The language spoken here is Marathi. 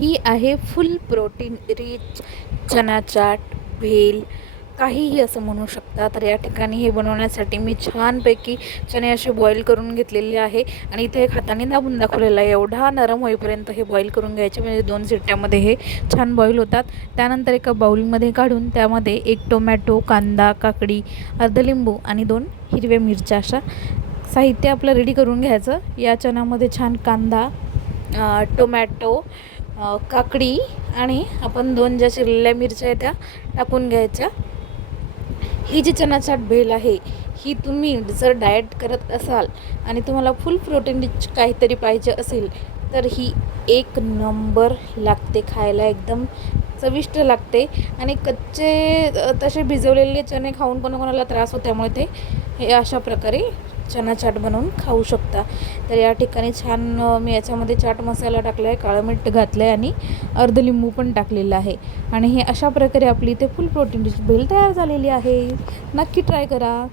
ही आहे full protein rich chana chaat bhel काहीही असं म्हणू शकता. तर या ठिकाणी हे बनवण्यासाठी मी छानपैकी चणे असे बॉईल करून घेतलेले आहे. आणि इथे एक हाताने दाबून दाखवलेला आहे. एवढा नरम होईपर्यंत हे बॉईल करून घ्यायचे. म्हणजे दोन शिट्ट्यामध्ये हे छान बॉईल होतात. त्यानंतर एका बाऊलमध्ये काढून त्यामध्ये एक टोमॅटो कांदा काकडी अर्ध लिंबू आणि दोन हिरव्या मिरच्या अशा साहित्य आपलं रेडी करून घ्यायचं. या चण्यामध्ये छान कांदा टोमॅटो काकडी आणि आपण दोन ज्या चिरलेल्या मिरच्या आहेत त्या टाकून घ्यायच्या. ही जी चणाचाट भेल आहे ही तुम्ही जर डाएट करत असाल आणि तुम्हाला फुल प्रोटीन रिच काहीतरी पाहिजे असेल तर ही एक नंबर लागते खायला एकदम चविष्ट लागते. आणि कच्चे तसे भिजवलेले चणे खाऊन कोणाकोणाला त्रास होत्यामुळे त्यामुळे ते हे अशा प्रकारे चना चाट बनवून खाऊ शकता. तर या ठिकाणी छान मी याच्यामध्ये चाट मसाला टाकला आहे काळं मीठ घातलं आहे आणि अर्ध लिंबू पण टाकलेलं आहे. आणि हे अशा प्रकारे आपली इथे फुल प्रोटीन भेल तयार झालेली आहे. नक्की ट्राय करा.